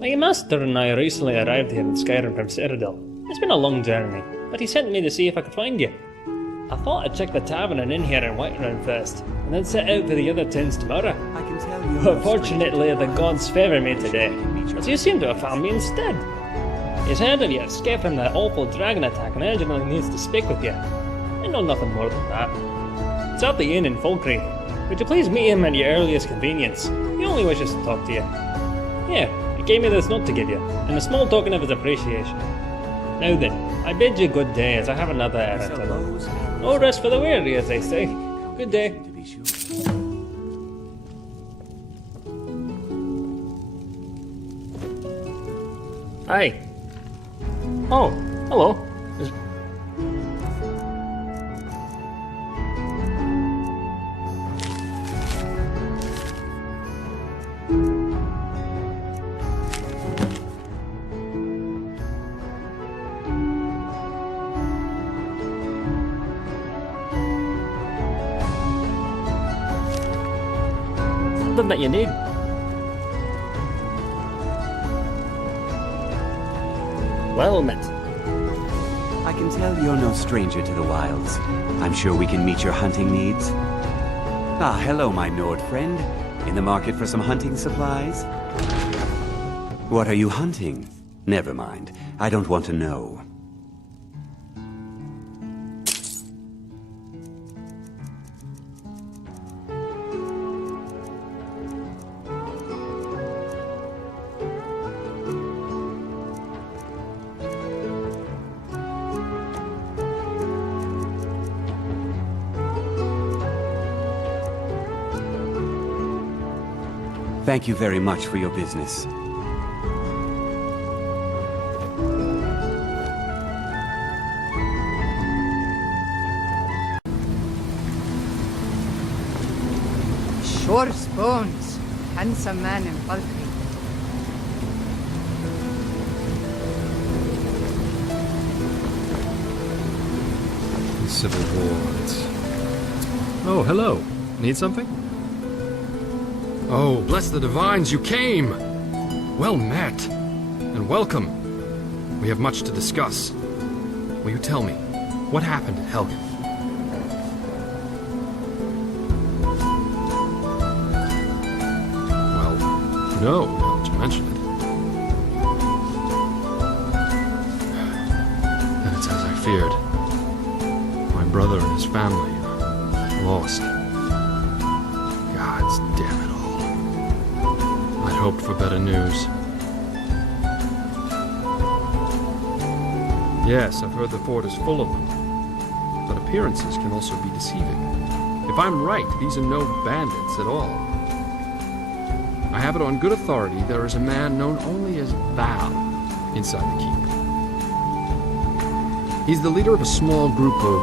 My master and I recently arrived here in Skyrim from Citadel. It's been a long journey, but he sent me to see if I could find you. I thought I'd check the tavern and inn here in Whiterun first, and then set out for the other towns tomorrow. I can tell you. But fortunately, the gods favour me today, as you seem to have found me instead. He's heard of your escape from that awful dragon attack and urgently needs to speak with you. I know nothing more than that. It's at the inn in Falkreath. Would you please meet him at your earliest convenience? He only wishes to talk to you. Here, he gave me this note to give you, and a small token of his appreciation. Now then, I bid you good day, as I have another errand to run. No rest for the weary, as they say. Good day. Hi. Oh, hello. Something that you need. Well met. I can tell you're no stranger to the wilds. I'm sure we can meet your hunting needs. Ah, hello, my Nord friend. In the market for some hunting supplies? What are you hunting? Never mind. I don't want to know. Thank you very much for your business. Shor's bones. Handsome man in Falkreath. Civil War. Oh, hello. Need something? Oh, bless the divines, you came! Well met, and welcome. We have much to discuss. Will you tell me, what happened at Helgen? Well, no, now that you mention it. And it's as I feared. My brother and his family lost. Gods damn it all. I'd hoped for better news. Yes, I've heard the fort is full of them. But appearances can also be deceiving. If I'm right, these are no bandits at all. I have it on good authority there is a man known only as Val inside the keep. He's the leader of a small group of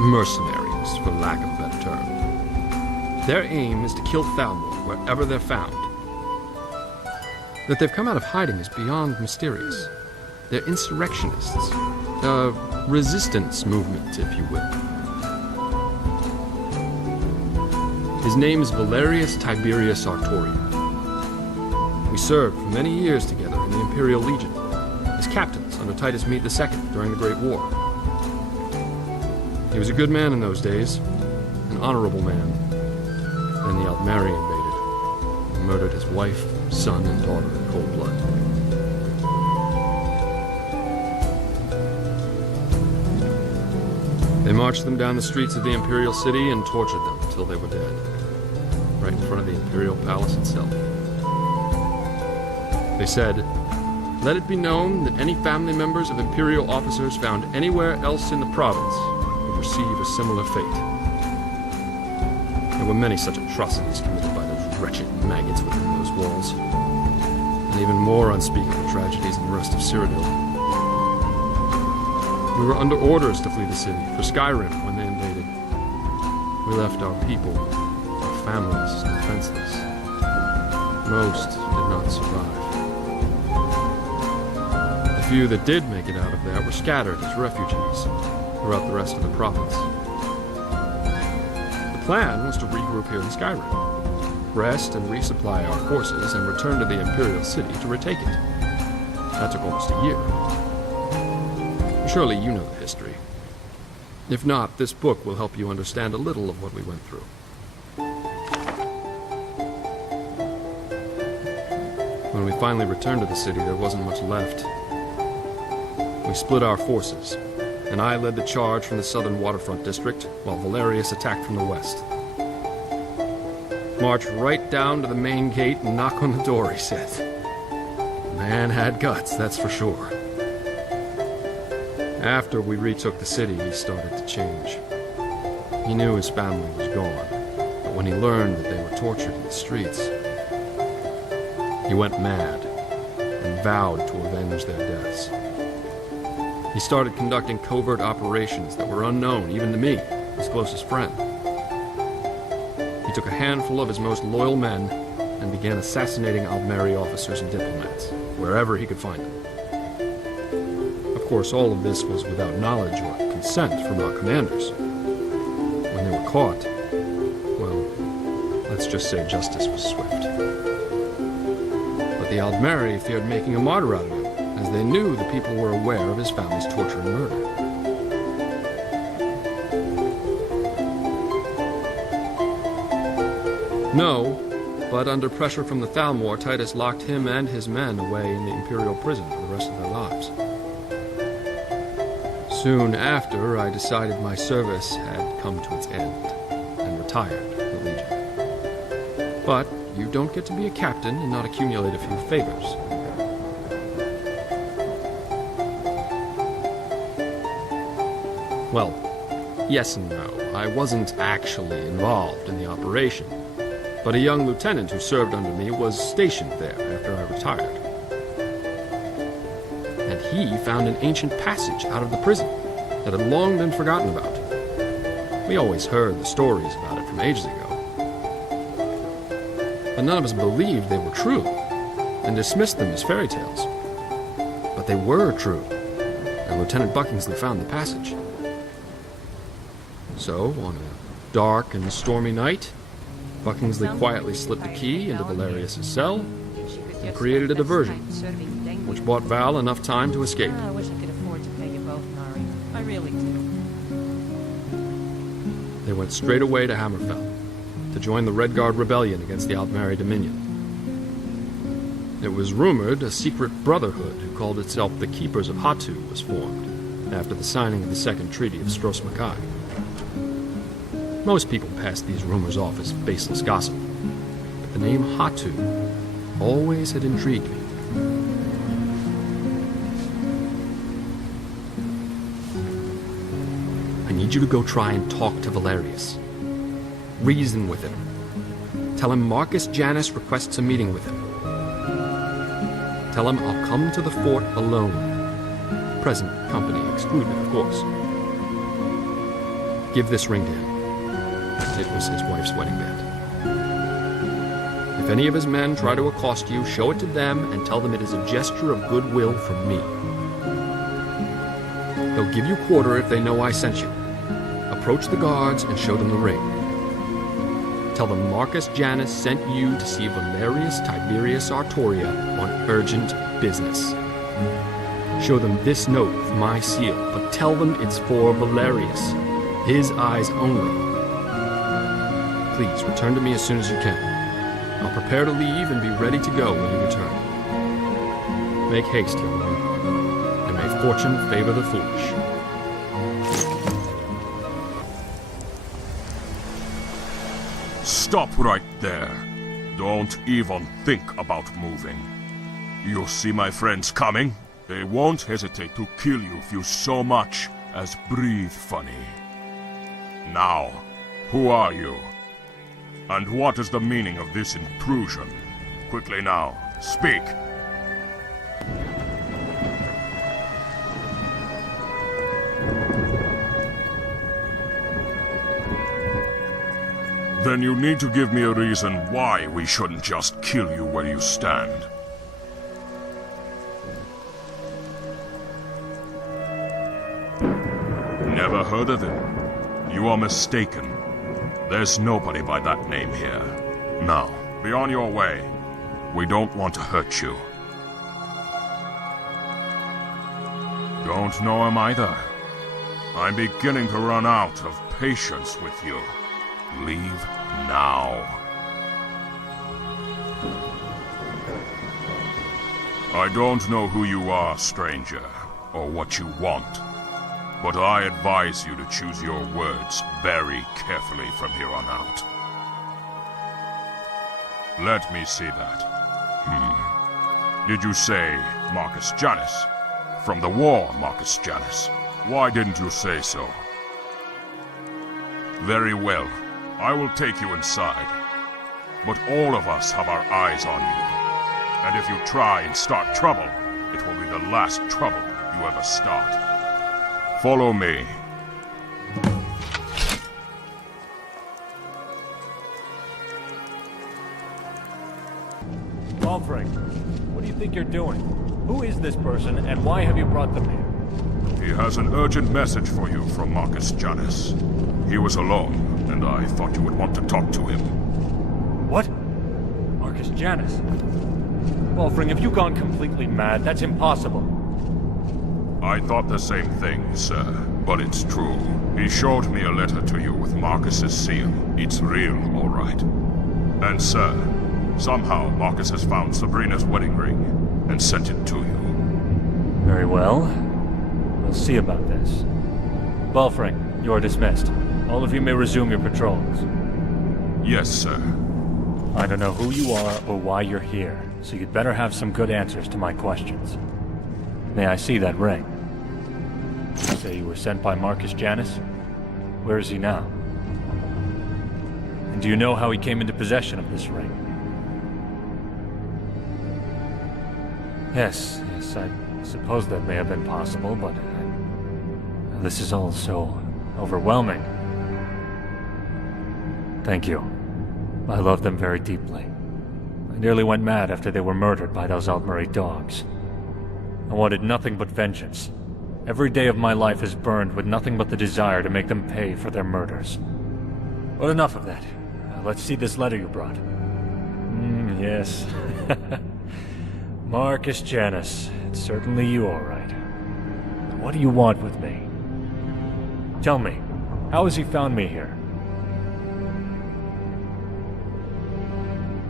mercenaries, for lack of a better term. Their aim is to kill Thalmor wherever they're found. That they've come out of hiding is beyond mysterious. They're insurrectionists. A resistance movement, if you will. His name is Valerius Tiberius Artorian. We served for many years together in the Imperial Legion, as captains under Titus Mede II during the Great War. He was a good man in those days, an honorable man. Then the Altmeri invaded, and murdered his wife, son, and daughter in cold blood. They marched them down the streets of the Imperial City and tortured them until they were dead, right in front of the Imperial Palace itself. They said, "Let it be known that any family members of Imperial officers found anywhere else in the province would receive a similar fate." There were many such atrocities committed by those wretched maggots within those walls, and even more unspeakable tragedies in the rest of Cyrodiil. We were under orders to flee the city for Skyrim when they invaded. We left our people, our families, defenseless. Most did not survive. The few that did make it out of there were scattered as refugees throughout the rest of the province. The plan was to regroup here in Skyrim, rest, and resupply our forces, and return to the Imperial City to retake it. That took almost a year. Surely you know the history. If not, this book will help you understand a little of what we went through. When we finally returned to the city, there wasn't much left. We split our forces, and I led the charge from the southern waterfront district, while Valerius attacked from the west. March right down to the main gate and knock on the door, he said. Man had guts, that's for sure. After we retook the city, he started to change. He knew his family was gone, but when he learned that they were tortured in the streets, he went mad and vowed to avenge their deaths. He started conducting covert operations that were unknown even to me, his closest friend. He took a handful of his most loyal men and began assassinating Aldmeri officers and diplomats, wherever he could find them. Of course, all of this was without knowledge or consent from our commanders. When they were caught, well, let's just say justice was swift. But the Aldmeri feared making a martyr out of him, as they knew the people were aware of his family's torture and murder. No, but under pressure from the Thalmor, Titus locked him and his men away in the Imperial prison for the rest of their lives. Soon after, I decided my service had come to its end, and retired from the Legion. But you don't get to be a captain and not accumulate a few favors. Well, yes and no. I wasn't actually involved in the operation, but a young lieutenant who served under me was stationed there after I retired. And he found an ancient passage out of the prison that had long been forgotten about. We always heard the stories about it from ages ago, but none of us believed they were true and dismissed them as fairy tales. But they were true, and Lieutenant Buckingsley found the passage. So, on a dark and stormy night, Buckingsley quietly slipped the key into Valerius' cell and created a diversion, which bought Val enough time to escape. I wish I could afford to pay you both, Nari. I really do. They went straight away to Hammerfell to join the Redguard rebellion against the Aldmeri Dominion. It was rumored a secret brotherhood who called itself the Keepers of Hatu was formed after the signing of the Second Treaty of Stros Makai. Most people passed these rumors off as baseless gossip, but the name Hatu always had intrigued me. I need you to go try and talk to Valerius. Reason with him. Tell him Marcus Janus requests a meeting with him. Tell him I'll come to the fort alone. Present company excluded, of course. Give this ring to him. It was his wife's wedding band. If any of his men try to accost you, show it to them and tell them it is a gesture of goodwill from me. They'll give you quarter if they know I sent you. Approach the guards and show them the ring. Tell them Marcus Janus sent you to see Valerius Tiberius Artoria on urgent business. Show them this note with my seal, but tell them it's for Valerius. His eyes only. Please, return to me as soon as you can. I'll prepare to leave and be ready to go when you return. Make haste, young one, and may fortune favor the foolish. Stop right there. Don't even think about moving. You see my friends coming? They won't hesitate to kill you if you so much as breathe funny. Now, who are you? And what is the meaning of this intrusion? Quickly now, speak! Then you need to give me a reason why we shouldn't just kill you where you stand. Never heard of him? You are mistaken. There's nobody by that name here. Now, Be on your way. We don't want to hurt you. Don't know him either. I'm beginning to run out of patience with you. Leave now. I don't know who you are, stranger, or what you want, but I advise you to choose your words very carefully from here on out. Let me see that. Did you say Marcus Janus? From the war, Marcus Janus. Why didn't you say so? Very well. I will take you inside. But all of us have our eyes on you. And if you try and start trouble, it will be the last trouble you ever start. Follow me. Balfring, what do you think you're doing? Who is this person, and why have you brought them here? He has an urgent message for you from Marcus Janus. He was alone, and I thought you would want to talk to him. What? Marcus Janus? Balfring, have you gone completely mad? That's impossible. I thought the same thing, sir, but it's true. He showed me a letter to you with Marcus's seal. It's real, all right. And sir, somehow Marcus has found Sabrina's wedding ring and sent it to you. Very well. We'll see about this. Balfring, you are dismissed. All of you may resume your patrols. Yes, sir. I don't know who you are or why you're here, so you'd better have some good answers to my questions. May I see that ring? You say you were sent by Marcus Janus? Where is he now? And do you know how he came into possession of this ring? Yes, I suppose that may have been possible, but this is all so overwhelming. Thank you. I love them very deeply. I nearly went mad after they were murdered by those Altmeri dogs. I wanted nothing but vengeance. Every day of my life is burned with nothing but the desire to make them pay for their murders. But enough of that. Let's see this letter you brought. Yes. Marcus Janus. It's certainly you, all right. What do you want with me? Tell me, how has he found me here?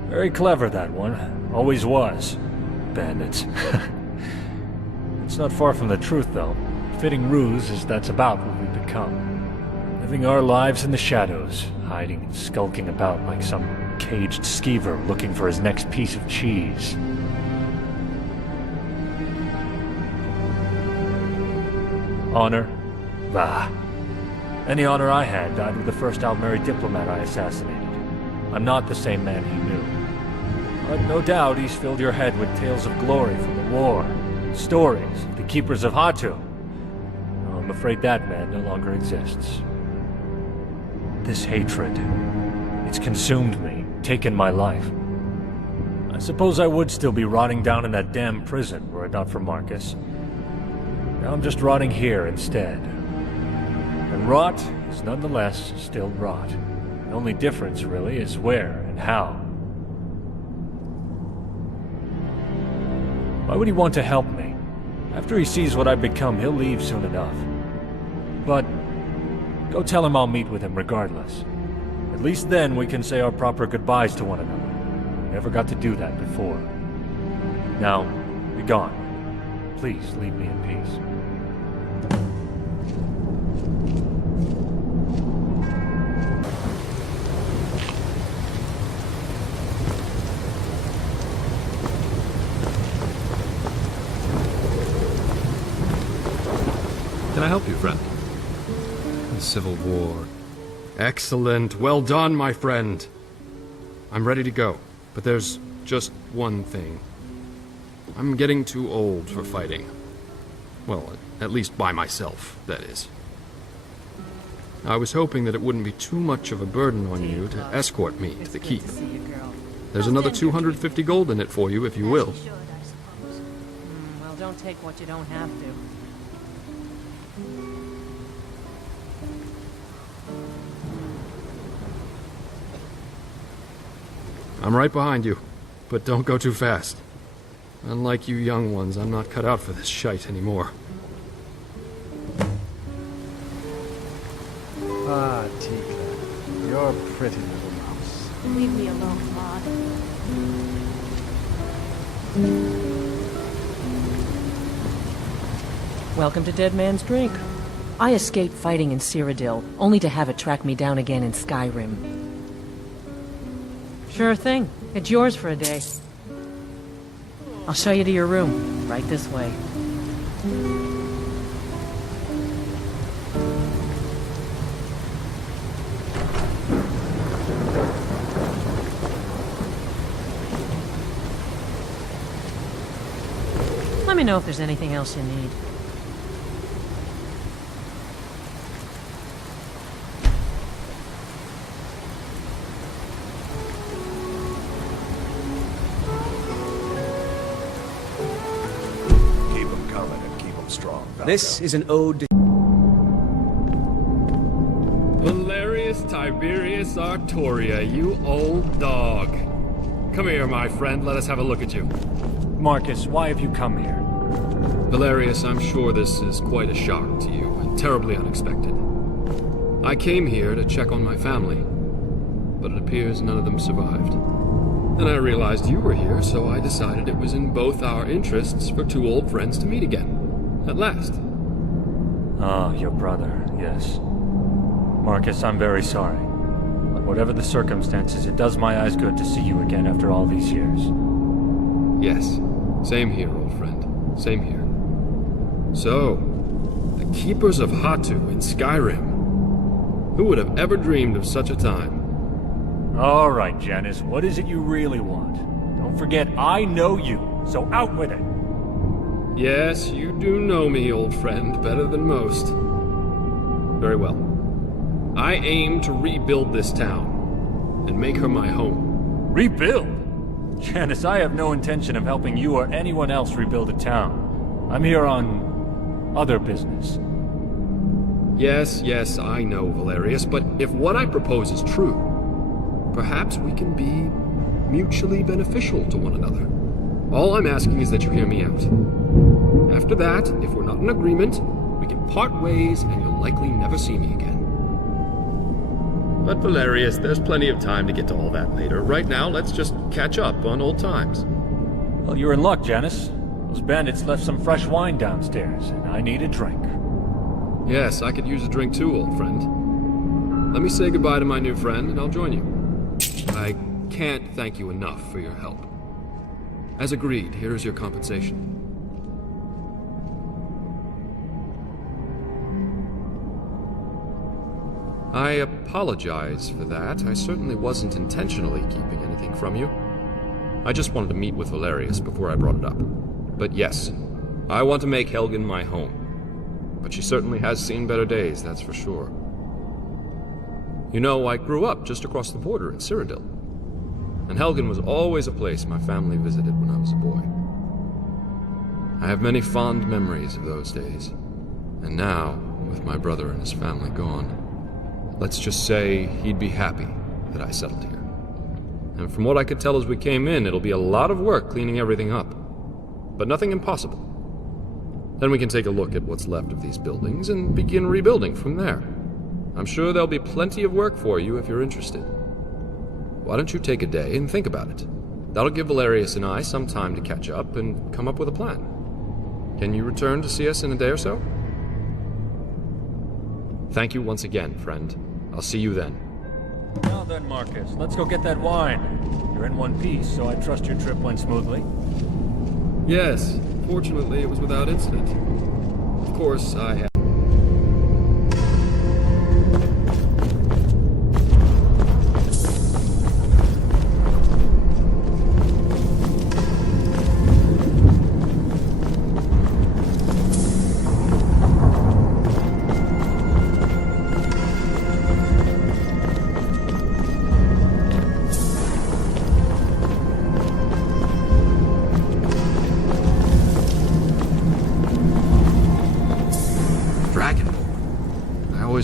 Very clever, that one. Always was. Bandits. It's not far from the truth, though. Fitting ruse as that's about what we've become. Living our lives in the shadows, hiding and skulking about like some caged skeever looking for his next piece of cheese. Honor? Bah. Any honor I had died with the first Altmeri diplomat I assassinated. I'm not the same man he knew. But no doubt he's filled your head with tales of glory from the war. Stories of the Keepers of Hatu. Oh, I'm afraid that man no longer exists. This hatred, it's consumed me, taken my life. I suppose I would still be rotting down in that damn prison were it not for Marcus. Now I'm just rotting here instead. And rot is nonetheless still rot. The only difference, really, is where and how. Why would he want to help me? After he sees what I've become, he'll leave soon enough. But go tell him I'll meet with him regardless. At least then we can say our proper goodbyes to one another. We never got to do that before. Now, be gone. Please leave me in peace. Can I help you, friend? The Civil War. Excellent. Well done, my friend. I'm ready to go, but there's just one thing. I'm getting too old for fighting. Well, at least by myself, that is. I was hoping that it wouldn't be too much of a burden on you to escort me to the keep. There's another 250 gold in it for you, if you will. Well, don't take what you don't have to. I'm right behind you, but don't go too fast. Unlike you young ones, I'm not cut out for this shite anymore. Ah, Tika, you're a pretty little mouse. Leave me alone, Maud. Welcome to Dead Man's Drink. I escaped fighting in Cyrodiil, only to have it track me down again in Skyrim. Sure thing. It's yours for a day. I'll show you to your room. Right this way. Let me know if there's anything else you need. Keep them coming and keep them strong. This is an ode to... Valerius Tiberius Artoria, you old dog. Come here, my friend. Let us have a look at you. Marcus, why have you come here? Valerius, I'm sure this is quite a shock to you, and terribly unexpected. I came here to check on my family, but it appears none of them survived. Then I realized you were here, so I decided it was in both our interests for two old friends to meet again. At last. Ah, your brother, yes. Marcus, I'm very sorry. But whatever the circumstances, it does my eyes good to see you again after all these years. Yes, same here, old friend. Same here. So, the Keepers of Hatu in Skyrim. Who would have ever dreamed of such a time? All right, Janice, what is it you really want? Don't forget, I know you, so out with it. Yes, you do know me, old friend, better than most. Very well. I aim to rebuild this town and make her my home. Rebuild? Janice, I have no intention of helping you or anyone else rebuild a town. I'm here on other business. Yes, I know, Valerius, but if what I propose is true, perhaps we can be mutually beneficial to one another. All I'm asking is that you hear me out. After that, if we're not in agreement, we can part ways and you'll likely never see me again. But Valerius, there's plenty of time to get to all that later. Right now, let's just catch up on old times. Well, you're in luck, Janice. Those bandits left some fresh wine downstairs, and I need a drink. Yes, I could use a drink too, old friend. Let me say goodbye to my new friend, and I'll join you. I can't thank you enough for your help. As agreed, here is your compensation. I apologize for that. I certainly wasn't intentionally keeping anything from you. I just wanted to meet with Valerius before I brought it up. But yes, I want to make Helgen my home. But she certainly has seen better days, that's for sure. You know, I grew up just across the border in Cyrodiil. And Helgen was always a place my family visited when I was a boy. I have many fond memories of those days. And now, with my brother and his family gone, let's just say he'd be happy that I settled here. And from what I could tell as we came in, it'll be a lot of work cleaning everything up. But nothing impossible. Then we can take a look at what's left of these buildings and begin rebuilding from there. I'm sure there'll be plenty of work for you if you're interested. Why don't you take a day and think about it? That'll give Valerius and I some time to catch up and come up with a plan. Can you return to see us in a day or so? Thank you once again, friend. I'll see you then. Now then, Marcus, let's go get that wine. You're in one piece, so I trust your trip went smoothly. Yes, fortunately it was without incident. Of course, I had...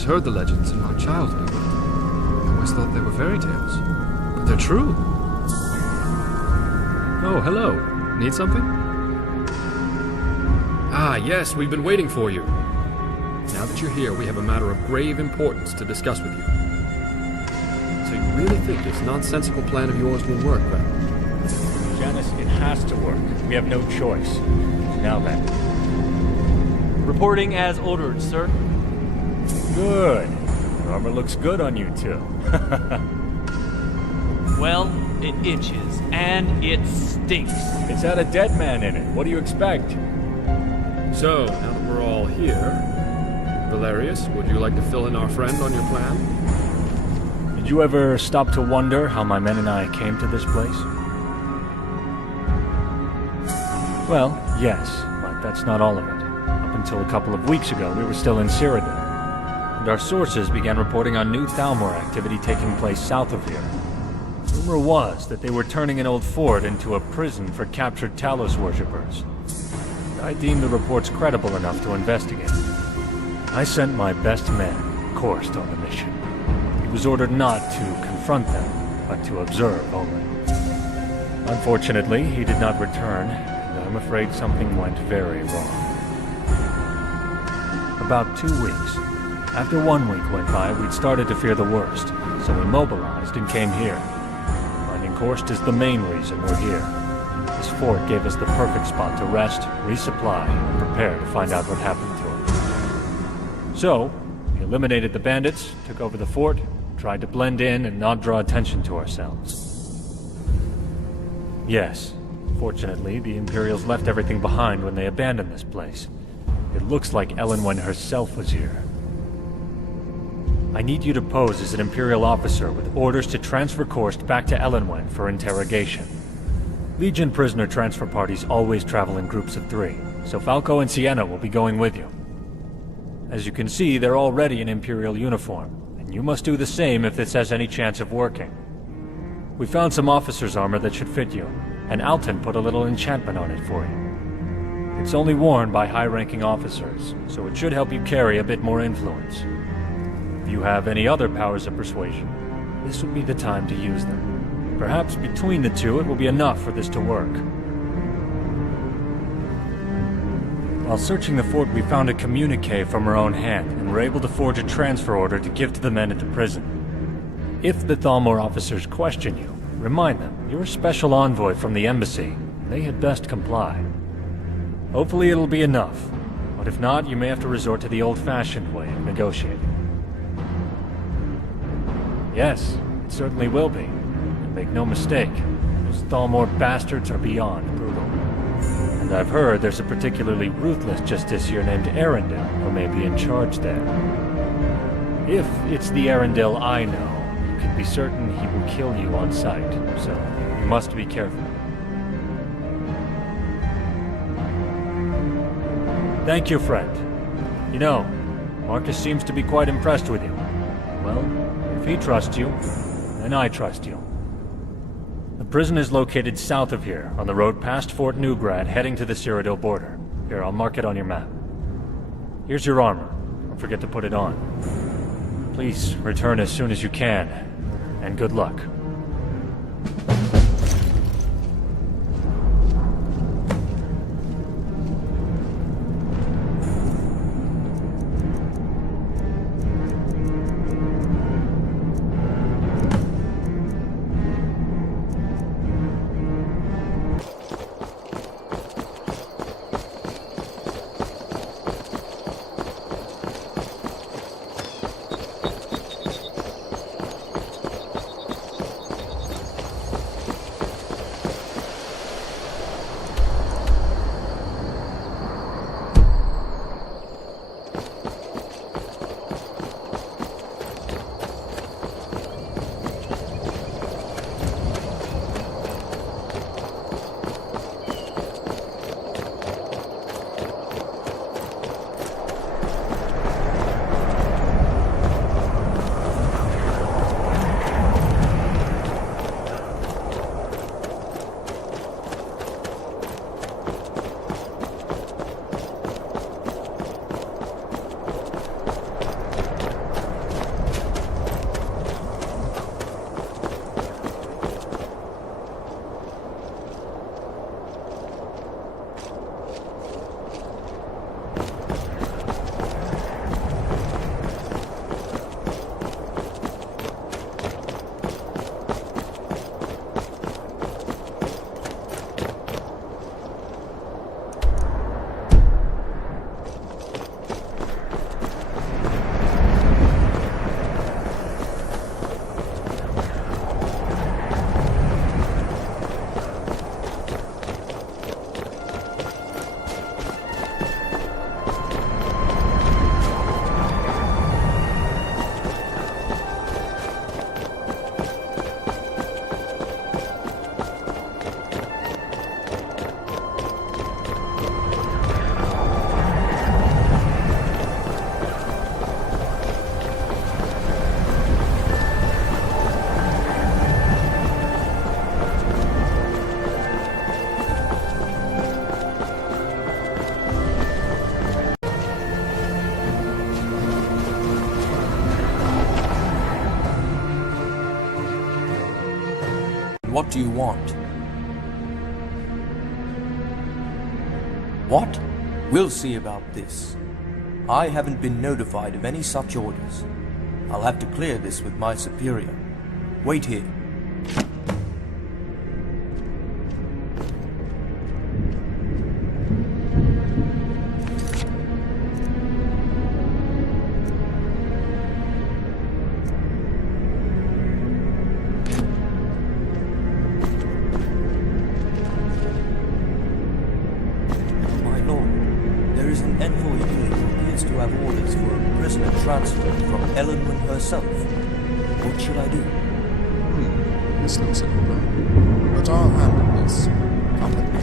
heard the legends in my childhood. I always thought they were fairy tales, but they're true. Oh, hello. Need something? Ah, yes, we've been waiting for you. Now that you're here, we have a matter of grave importance to discuss with you. So you really think this nonsensical plan of yours will work, Val? Janice, it has to work. We have no choice. Now then. Reporting as ordered, sir. Good. Your armor looks good on you two. Well, it itches, and it stinks. It's had a dead man in it. What do you expect? So, now that we're all here, Valerius, would you like to fill in our friend on your plan? Did you ever stop to wonder how my men and I came to this place? Well, yes, but that's not all of it. Up until a couple of weeks ago, we were still in Cyrodiil, and our sources began reporting on new Thalmor activity taking place south of here. Rumor was that they were turning an old fort into a prison for captured Talos worshippers. I deemed the reports credible enough to investigate. I sent my best man, Korst, on the mission. He was ordered not to confront them, but to observe only. Unfortunately, he did not return, and I'm afraid something went very wrong. About 2 weeks. After 1 week went by, we'd started to fear the worst, so we mobilized and came here. Finding Korst is the main reason we're here. This fort gave us the perfect spot to rest, resupply, and prepare to find out what happened to him. So, we eliminated the bandits, took over the fort, tried to blend in and not draw attention to ourselves. Yes, fortunately, the Imperials left everything behind when they abandoned this place. It looks like Elenwen herself was here. I need you to pose as an Imperial officer with orders to transfer Korst back to Elenwen for interrogation. Legion prisoner transfer parties always travel in groups of 3, so Falco and Sienna will be going with you. As you can see, they're already in Imperial uniform, and you must do the same if this has any chance of working. We found some officer's armor that should fit you, and Alton put a little enchantment on it for you. It's only worn by high-ranking officers, so it should help you carry a bit more influence. If you have any other powers of persuasion, this would be the time to use them. Perhaps between the two it will be enough for this to work. While searching the fort, we found a communique from her own hand, and were able to forge a transfer order to give to the men at the prison. If the Thalmor officers question you, remind them you're a special envoy from the embassy, and they had best comply. Hopefully it'll be enough, but if not, you may have to resort to the old-fashioned way of negotiating. Yes, it certainly will be. And make no mistake, those Thalmor bastards are beyond brutal. And I've heard there's a particularly ruthless justiciar named Arundel who may be in charge there. If it's the Arundel I know, you can be certain he will kill you on sight, so you must be careful. Thank you, friend. You know, Marcus seems to be quite impressed with you. Well, if he trusts you, then I trust you. The prison is located south of here, on the road past Fort Newgrad, heading to the Cyrodiil border. Here, I'll mark it on your map. Here's your armor. Don't forget to put it on. Please return as soon as you can, and good luck. What do you want? What? We'll see about this. I haven't been notified of any such orders. I'll have to clear this with my superior. Wait here. My lord, there is an envoy here who appears to have orders for a prisoner transferred from Ellenwood herself. What should I do? This looks in order. But I'll handle this. Come with me.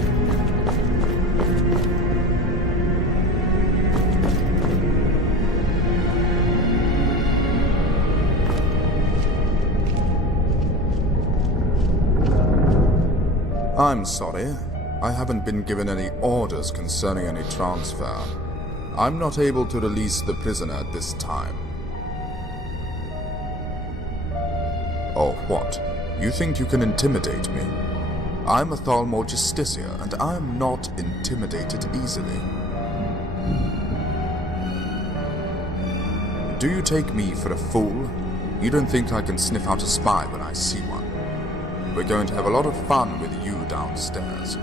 I'm sorry. I haven't been given any orders concerning any transfer. I'm not able to release the prisoner at this time. Oh, what? You think you can intimidate me? I'm a Thalmor Justicia, and I am not intimidated easily. Do you take me for a fool? You don't think I can sniff out a spy when I see one? We're going to have a lot of fun with you downstairs.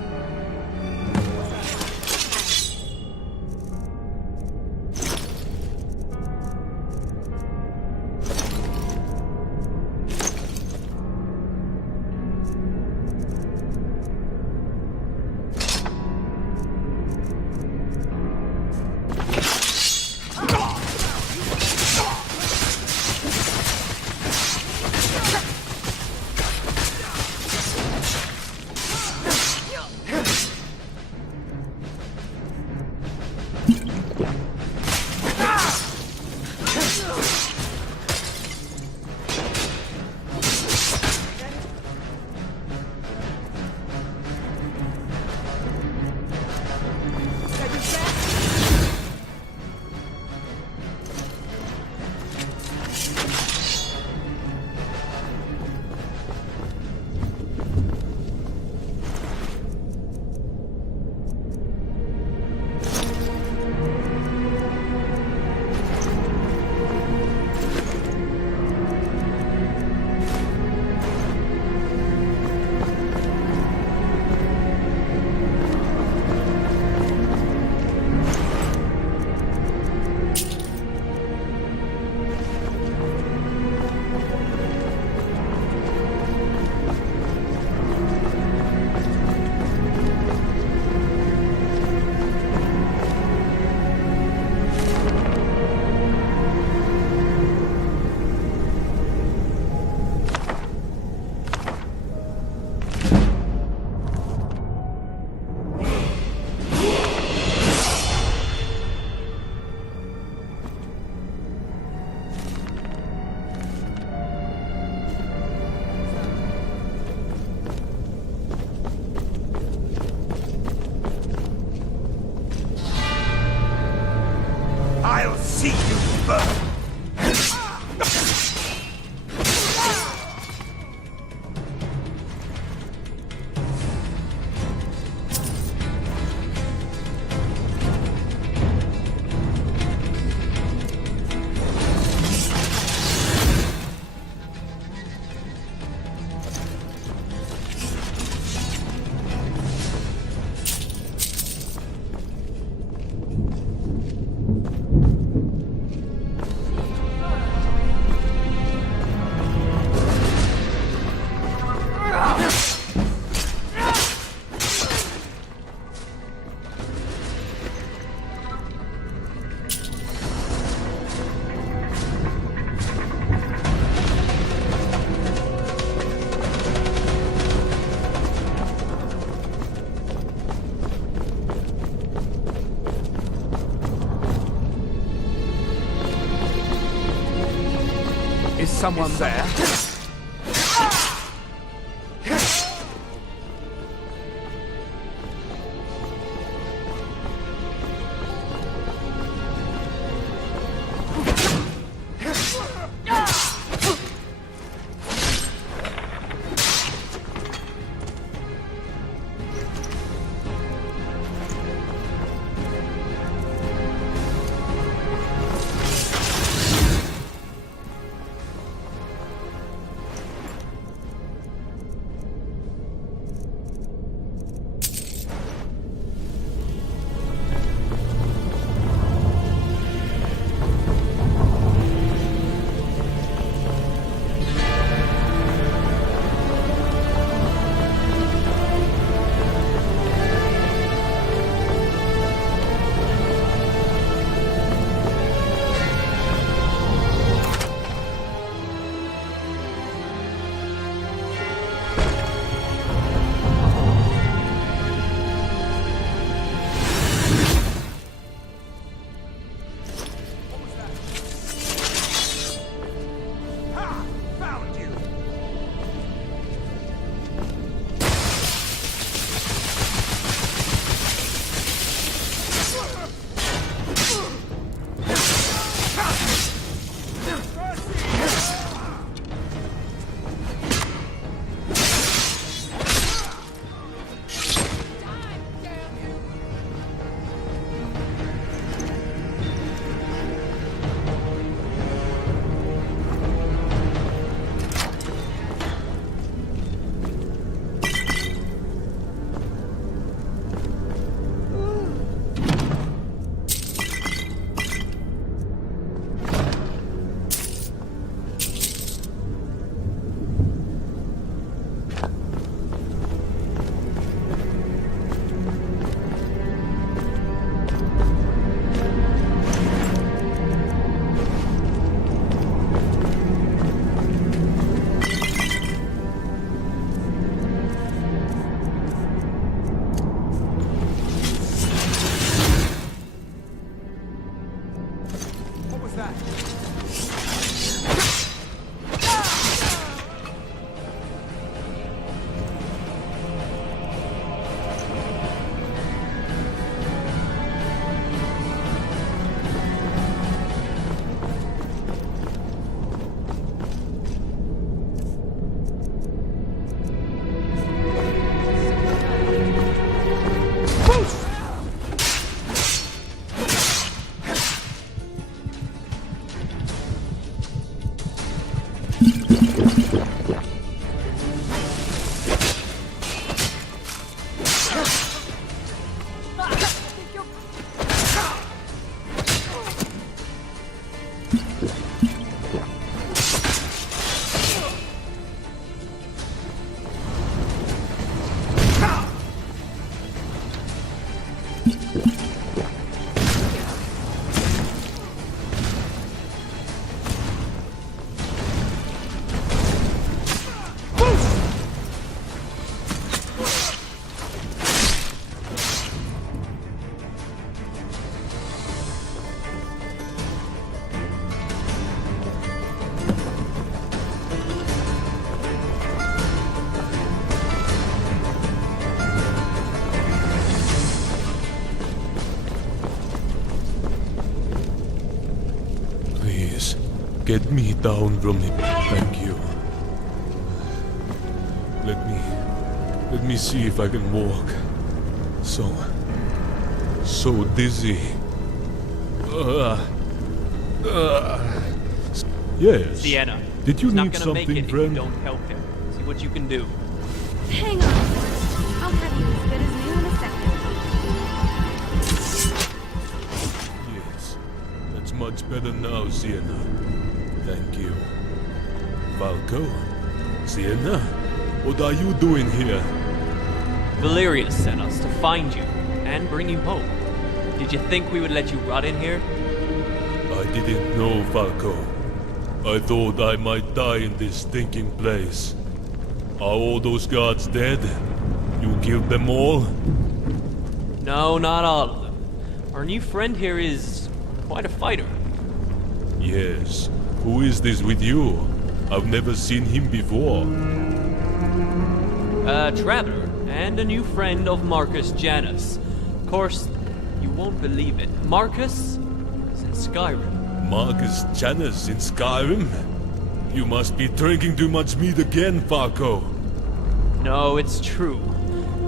I'll see you burn! Is someone there? Please, get me down from it. Thank you. Let me see if I can walk. So dizzy. Yes. Sienna. Did you he's not need gonna something, make it friend? If you don't help him. See what you can do. Hang on. I'll have you as good as new in a second. Yes. That's much better now, Sienna. Thank you. Falco? Sienna? What are you doing here? Valerius sent us to find you and bring you home. Did you think we would let you rot in here? I didn't know, Falco. I thought I might die in this stinking place. Are all those guards dead? You killed them all? No, not all of them. Our new friend here is quite a fighter. Yes. Who is this with you? I've never seen him before. A traveler and a new friend of Marcus Janus. Of course, you won't believe it. Marcus is in Skyrim. Marcus Janus in Skyrim? You must be drinking too much meat again, Falco. No, it's true.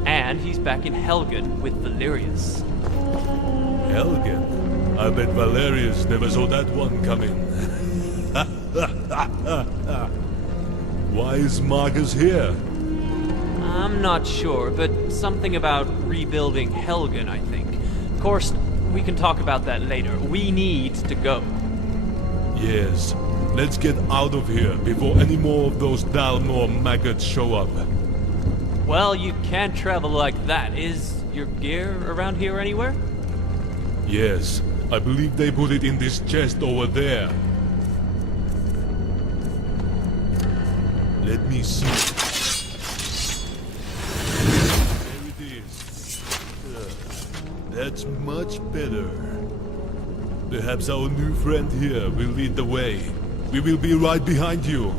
And he's back in Helgen with Valerius. Helgen? I bet Valerius never saw that one coming. Why is Marcus here? I'm not sure, but something about rebuilding Helgen, I think. Of course, we can talk about that later. We need to go. Yes. Let's get out of here before any more of those Dalmor maggots show up. Well, you can't travel like that. Is your gear around here anywhere? Yes. I believe they put it in this chest over there. Let me see. There it is. That's much better. Perhaps our new friend here will lead the way. We will be right behind you.